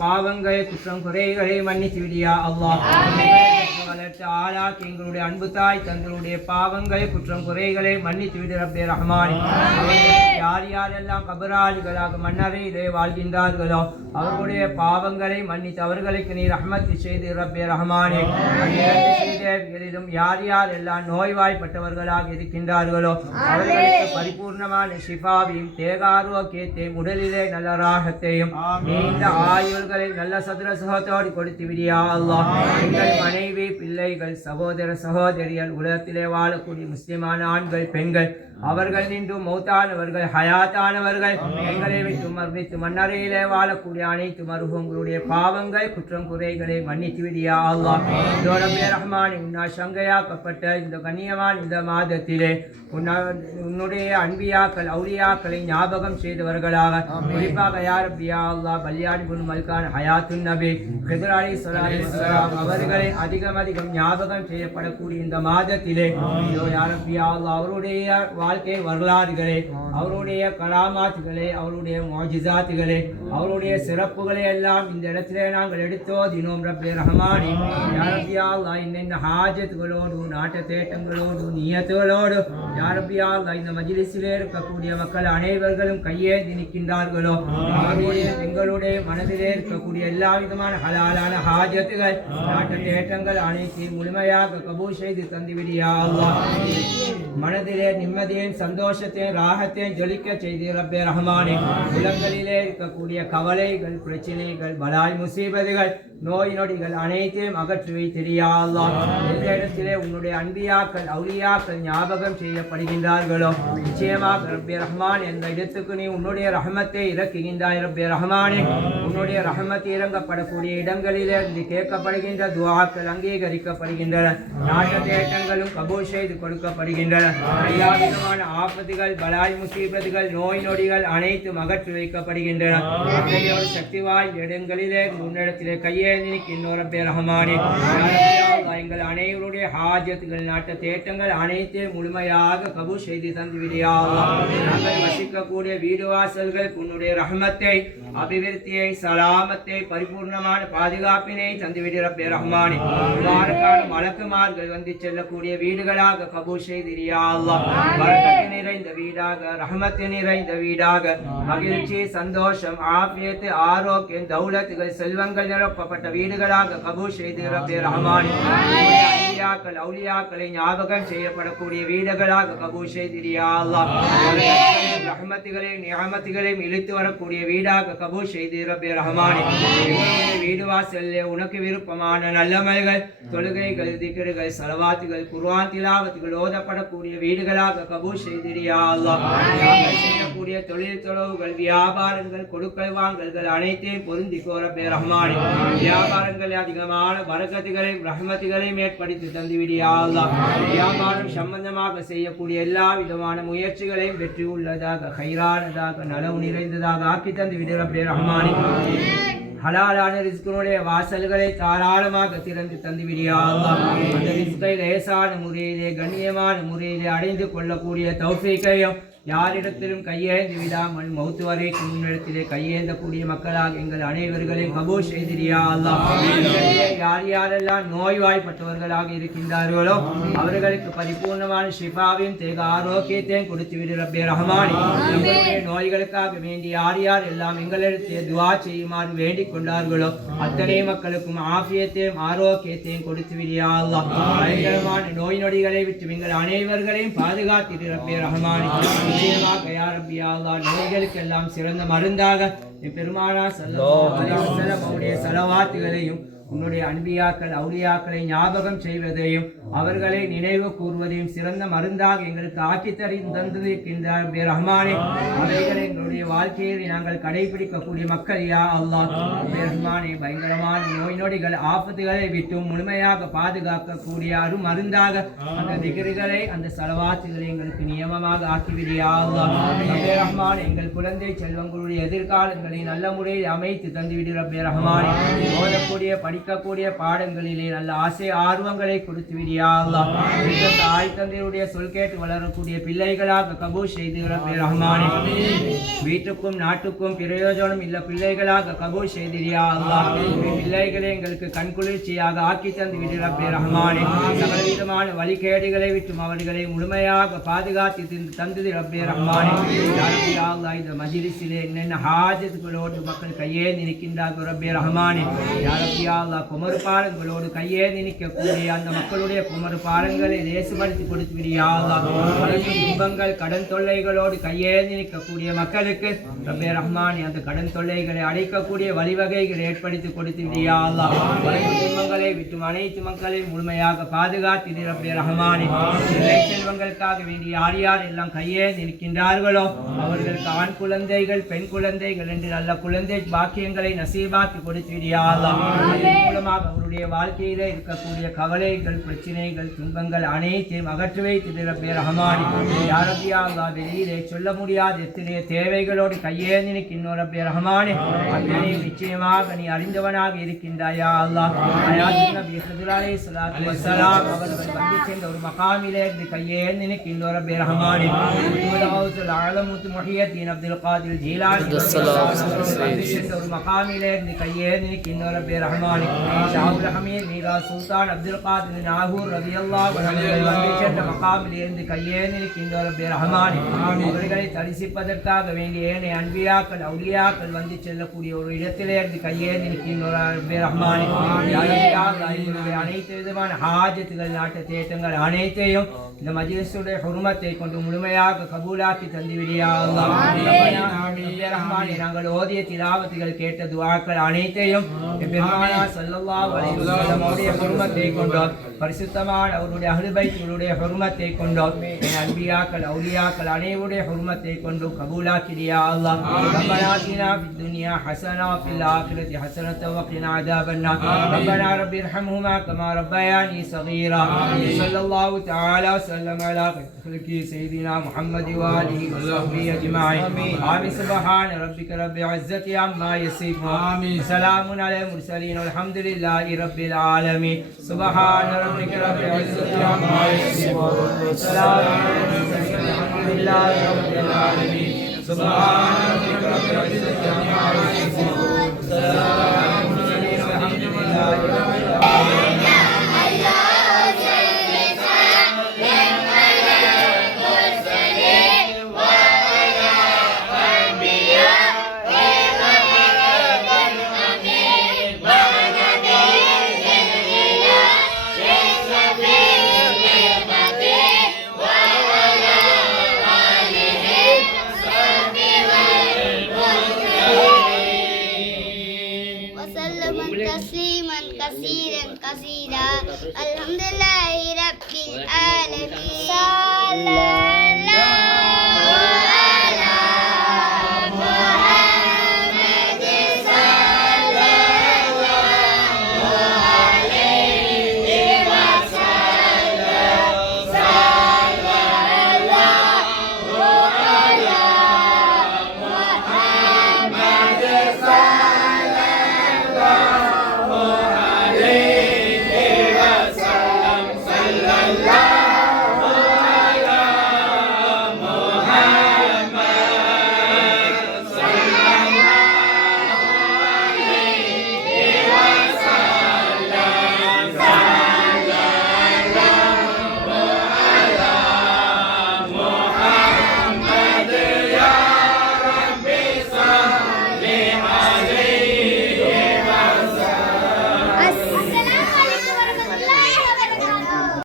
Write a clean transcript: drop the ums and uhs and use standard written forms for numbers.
பாவங்கள் குற்றம் குறைகளை மன்னித்து விடியா அல்லாஹ். எங்களுடைய அன்பு தாய் தங்களுடைய பாவங்கள் குற்றம் குறைகளை மன்னித்து விடு ரப்பே ரஹ்மான். யார் யாரெல்லாம் கபராளிகளாக மன்னரையிலே வாழ்கின்றார்களோ அவர்களுடைய பாவங்களை மன்னித்து அவர்களுக்கு நீ ரஹ்மத் செய்து ரப்பே ரஹ்மானே. யார் யார் எல்லாம் நோய்வாய்ப்பட்டவர்களாக இருக்கின்றார்களோ அவர்களுக்கு பரிபூர்ணமான ஷிஃபாவையும் தேகாரோக்கியத்தையும் உடலிலே நல்ல ராகத்தையும் நீண்ட ஆயுள்களை நல்ல சதுர சுகத்தோடு கொடுத்து விடியா அல்லாஹ். எங்கள் மனைவி பிள்ளைகள் சகோதர சகோதரிகள் உலகத்திலே வாழக்கூடிய முஸ்லிமான ஆண்கள் பெண்கள் அவர்கள் நின்று மௌத்தானவர்கள் ஹயாத்தானவர்கள் எங்களை விட்டு மரணித்து மன்னரையிலே வாழக்கூடிய அனைத்து மருகங்களுடைய பாவங்கள் குற்றம் குறைகளை மன்னித்து விடியா அல்லாஹ். ரஹ்மான் உன்னா சங்கையாக்கப்பட்ட இந்த கண்ணியமான இந்த மாதத்திலே உன்னுடைய அன்பியாக்கள் அவுலியாக்களை ஞாபகம் செய்தவர்களாக குறிப்பாக யார் பியா அல்லாஹ் பல்யாடி குன் மல்கான் ஹயாத்துன் நபி ஹிதர் அலைஹிஸ்ஸலாத்து வஸ்ஸலாம் அவர்களை அதிகம் ஞாபகம் செய்யப்படக்கூடிய இந்த மாதத்திலே யார் பியா அல்லாஹ் அவருடைய வாழ்க்கை வரலாறுகளே அவருடைய கலாமாத்துகளே அவருடைய மோஜிசாத்துகளே அவருடைய சிறப்புகளை எல்லாம் இந்த இடத்திலே நாங்கள் எடுத்தோ தினோம் ரப்பே ரஹ்மானே. யா ரப்பி அல்லாஹ் இன்ன ஹாஜத்துகளோடு நாட்ட தேட்டங்களோடு நியத்துகளோடு யா ரப்பி அல்லாஹ் இந்த மஜ்லிஸிலே இருக்கக்கூடிய மக்கள் அனைவர்களும் கையேந்தி நிற்கின்றார்களோ அவருடைய எங்களுடைய மனதிலே இருக்கக்கூடிய எல்லா விதமான ஹலாலான ஹாஜத்துகள் நாட்ட தேட்டங்கள் அனைத்தையும் முழுமையாக கபூல் செய்து தந்துவிடியா அல்லாஹ். மனதிலே நிம்மதியையும் சந்தோஷத்தையும் ராகத்தையும் ஜொலிக்க செய்து ரப்பே ரஹ்மானே. உலகங்களிலே இருக்கக்கூடிய கவலைகள் பிரச்சனைகள் பலாய் முசீபத்துகள் நோய் நொடிகள் அனைத்தையும் அகற்றுவை தெரியா அல்லாஹ். எந்த இடத்திலே உன்னுடைய அன்பியாக்கள் அவுலியாக்கள் ஞாபகம் செய்யப்படுகின்றார்களோ நிச்சயமாக ரப்பே ரஹ்மான் என்ற இடத்துக்கு நீ உன்னுடைய ரஹமத்தை இறக்குகின்றாய் ரப்பே ரஹ்மானே. உன்னுடைய ரஹமத்தை இறங்கப்படக்கூடிய இடங்களிலே இருந்து கேட்கப்படுகின்ற துஆக்கள் அங்கீகரிக்கப்படுகின்றன. நாட்ட தேட்டங்களும் கபூல் செய்து கொடுக்கப்படுகின்றன. எல்லா விதமான ஆபத்துகள் பலாய் முசீபத்துகள் நோய் நொடிகள் அனைத்தும் அகற்றி வைக்கப்படுகின்றன. ஒரு சக்தி வாய்ந்த இடங்களிலே முன்னிடத்திலே கையேந்தி இன்னொரு பேர் ரஹ்மானே. எங்கள் அனைவருடைய ஹாஜத்துகள் நாட்ட தேட்டங்கள் அனைத்தையும் முழுமையாக கபூல் செய்து தந்துவிடியா அல்லாஹ். நாங்கள் வசிக்கக்கூடிய வீடு வாசல்கள் உன்னுடைய ரஹ்மத்தை அபிவிருத்தியை சலாமத்தை பரிபூர்ணமான பாதுகாப்பினை தந்துவிடு ரப்பே ரஹ்மானே. வாரக்கான மலக்குமார்கள் வந்து செல்லக்கூடிய வீடுகளாக கபூல் செய்திரியா அல்லாஹ். பரக்கத்து நிறைந்த வீடாக ரஹ்மத்து நிறைந்த வீடாக மகிழ்ச்சி சந்தோஷம் ஆஃபியத்து ஆரோக்கியம் தௌலத்துகள் செல்வங்கள் நிரப்பப்பட்ட வீடுகளாக கபூல் செய்து ரப்பே ரஹ்மானே. அவுலியாக்களை ஞாபகம் செய்யப்படக்கூடிய வீடுகளாக கபூல் செய்திரியா அல்லாஹ். ரஹ்மத்துகளை நிஅமத்துகளை இழுத்து வரக்கூடிய வீடாக கபூல் செய்து ரப்பே ரஹ்மானே. வீடு வாசல்லே உனக்கு விருப்பமான நல்லமல்கள் தொழுகைகள் திக்ருகள் ஸலவாத்துகள் குர்ஆன் திலாவத்துகள் ஓதப்படக்கூடிய வீடுகளாக கபூல் செய்திரியா அல்லாஹ். நாங்கள் செய்யக்கூடிய தொழில் தொழில்கள் வியாபாரங்கள் கொடுக்கல் வாங்கல்கள் அனைத்தையும் பொருந்திக்கோ ரப்பே ரஹ்மானே. வியாபாரங்கள் அதிகமான பரக்கத்துகளை ரஹ்மத்துகளையும் ஏற்படுத்தி தந்துவிடியா அல்லாஹ். வியாபாரம் சம்பந்தமாக செய்யக்கூடிய எல்லா விதமான முயற்சிகளையும் வெற்றி உள்ளதாக ஹைரானதாக நலவு நிறைந்ததாக ஆக்கி தந்துவிடு ரப்பே ரஹ்மானே. ஹலாலான ரிஸ்கினுடைய வாசல்களை தாராளமாக திறந்து தந்துவிடியா அல்லாஹ். அந்த ரிஸ்கை லேசான முறையிலே கண்ணியமான முறையிலே அடைந்து கொள்ளக்கூடிய தௌஃபீக்கையும் யாரிடத்திலும் கையேந்து விடாமல் மௌத்து வரைக்கும் முன்னிடத்திலே கையேந்தக்கூடிய மக்களாக எங்கள் அனைவர்களையும் கபூல் செய்திரியா அல்லாஹ். யார் யாரெல்லாம் நோய்வாய்ப்பட்டவர்களாக இருக்கின்றார்களோ அவர்களுக்கு பரிபூர்ணமான ஷிஃபாவையும் தேக ஆரோக்கியத்தையும் கொடுத்து விடு ரப்பே ரஹ்மானே. எங்களுடைய நோய்களுக்காக வேண்டி யார் யார் எல்லாம் எங்களிடத்தே துஆ செய்யுமாறு வேண்டிக் கொண்டார்களோ அத்தனை மக்களுக்கும் ஆஃபியத்தையும் ஆரோக்கியத்தையும் கொடுத்து விடியா அல்லாஹ். பயங்கரமான நோய் நொடிகளை விட்டு எங்கள் அனைவர்களையும் பாதுகாத்திடு ரப்பே ரஹ்மானே. நிச்சயமாக யா ரப்பி யா அல்லாஹ் நோய்களுக்கெல்லாம் சிறந்த மருந்தாக பெருமானா ஸல்லல்லாஹு அலைஹி வஸல்லம் அவருடைய ஸலவாத்துகளையும் உன்னுடைய அன்பியாக்கள் அவுலியாக்களை ஞாபகம் செய்வதையும் அவர்களை நினைவு கூறுவதையும் சிறந்த மருந்தாக எங்களுக்கு ஆக்கி தந்திருக்கின்ற ரஹ்மானே, அவைகளை எங்களுடைய வாழ்க்கையில் நாங்கள் கடைபிடிக்கக்கூடிய மக்கள் யா அல்லாஹ். ரஹ்மானே, பயங்கரமான நோய் நொடிகள் ஆபத்துகளை விட்டு முழுமையாக பாதுகாக்கக்கூடிய மருந்தாக அந்த திக்ருகளை அந்த ஸலவாத்துகளை எங்களுக்கு நியமமாக ஆக்கிவிடியா அல்லாஹ். ரஹ்மான், எங்கள் குழந்தை செல்வங்களுடைய எதிர்காலங்களை நல்ல முறையில் அமைத்து தந்துவிடு ரப்பே ரஹ்மானே. ஓதக்கூடிய படிக்கக்கூடிய பாடங்களிலே நல்ல ஆசை ஆர்வங்களை கொடுத்து விடியா அல்லாஹ். தாய் தந்தையுடைய சொல் கேட்டு வளரக்கூடிய பிள்ளைகளாக கபூல் செய்து ரப்பே ரஹ்மானே. வீட்டுக்கும் நாட்டுக்கும் பிரயோஜனம் இல்ல பிள்ளைகளாக கபூல் செய்தியா அல்லாஹ். பிள்ளைகளை எங்களுக்கு கண்குளிர்ச்சியாக ஆக்கி தந்து விடு ரப்பே ரஹ்மானே. சகலவிதமான வழிகேடுகளை விட்டும் அவர்களை முழுமையாக பாதுகாத்து தந்தது ரப்பே ரஹ்மானே. யா அல்லாஹ், இந்த மஜ்லிஸிலே என்னென்ன ஹாஜத்துகளோடு மக்கள் கையே நிற்கின்றார்கள் ரப்பே ரஹ்மானே. யா அல்லாஹ், குமரு பாலங்களோடு கையே நிற்கக்கூடிய அந்த மக்களுடைய குமரு பாலங்களை லேசுபடுத்தி கொடுத்து விடியா அல்லாஹ். துன்பங்கள் கடன் தொல்லைகளோடு கையே நிற்கக்கூடிய மக்களுக்கு ரப்பே ரஹ்மானே அந்த கடன் தொல்லைகளை அடைக்கக்கூடிய வழிவகைகளை ஏற்படுத்தி கொடுத்து விடியா அல்லாஹ். துன்பங்களை விட்டு அனைத்து மக்களை முழுமையாக பாதுகாத்து ரப்பே ரஹ்மானே. செல்வங்களுக்காக வேண்டிய யார் யார் எல்லாம் கையே நிற்கின்றார்களோ அவர்களுக்கு ஆண் குழந்தைகள் பெண் குழந்தைகள் என்று நல்ல குழந்தை பாக்கியங்களை நசீபாக்கி கொடுத்து விடியா அல்லாஹ். அதன் மூலமாக அவருடைய வாழ்க்கையில இருக்கக்கூடிய கவலைகள் பிரச்சனைகள் துன்பங்கள் அனைத்தையும் அகற்றி வைத்து ரப்பே ரஹ்மானே. யா ரப்பி யா அல்லாஹ், வெளியிலே சொல்ல முடியாத எத்தனை தேவைகளோடு கையே நிற்கின்றோம் ரப்பே ரஹ்மானே. அத்தனை நிச்சயமாக நீ அறிந்தவனாக இருக்கின்றாய் யா அல்லாஹ். நபி ஹிதர் அலைஹிஸ்ஸலாத்து வஸ்ஸலாம் அவர்கள் வந்து சென்ற ஒரு மகாமிலே இருந்து கையே நிற்கின்றோம் ரப்பே ரஹ்மானே. ஆலமுத்து முஹியத்தீன் அப்துல் காதிர் ஜீலானி சென்ற ஒரு மகாமிலே இருந்து கையே நிற்கின்றோம் ரப்பே ரஹ்மானே. ஷாஹுல் ஹமீத் மீரா சுல்தான் அப்துல் காதிர் நாகூர் ரலியல்லாஹு அன்ஹு வந்து சென்ற மகாமிலே இருந்து கையே நிற்கின்றோம் ரப்பே ரஹ்மானே. அவர்களை தரிசிப்பதற்காக வேண்டிய ஏனைய அன்பியாக்கள் அவுலியாக்கள் வந்து செல்லக்கூடிய ஒரு இடத்திலே இருந்து கையே நிற்கின்றோம் ரப்பே ரஹ்மானே. அனைத்து விதமான ஹாஜத்துகள் நாட்டு தேட்டங்கள் அனைத்தையும் இந்த மஜ்லிஸுடைய ஹுர்மத்தை கொண்டு முழுமையாக கபூலாக்கி தந்துவிடியா அல்லாஹ். ரஹ்மானே, நாங்கள் ஓதிய திலாவத்துகள் கேட்ட துஆக்கள் அனைத்தையும் பெருமானார் ஸல்லல்லாஹு அலைஹி வஸல்லம் அவருடைய ஹுர்மத்தை கொண்டோம் பரிசுத்தமான அவருடைய அஹ்லு பைத்துடைய ஹுர்மத்தை கொண்டோம் அன்பியாக்கள் அவுலியாக்கள் அனைவருடைய ஹுர்மத்தை கொண்டு கபூலாக்கிடியா அல்லாஹ். ரப்பனா ஆத்தினா ஃபித் துன்யா ஹஸனா ஃபில் ஆখিরাতি ஹஸனத வகினா அஸாபன்னார். ரப்பனா ரப்பி இர்ஹம்ஹுமா கமா ரப்பயானி ஸகீரா. ஸல்லல்லாஹு தஆலா وسلم على خلقه سيدنا محمد وآله وصحبه أجمعين. آمين. سبحان ربك رب العزة عما يصفون، سلام على المرسلين والحمد لله رب العالمين. سبحان ربك رب العزة عما يصفون، سلام على المرسلين والحمد لله رب العالمين. سبحان ربك رب العزة عما يصفون، سلام على المرسلين والحمد لله رب العالمين. تسليما كثيرا كثيرا. الحمد لله رب العالمين.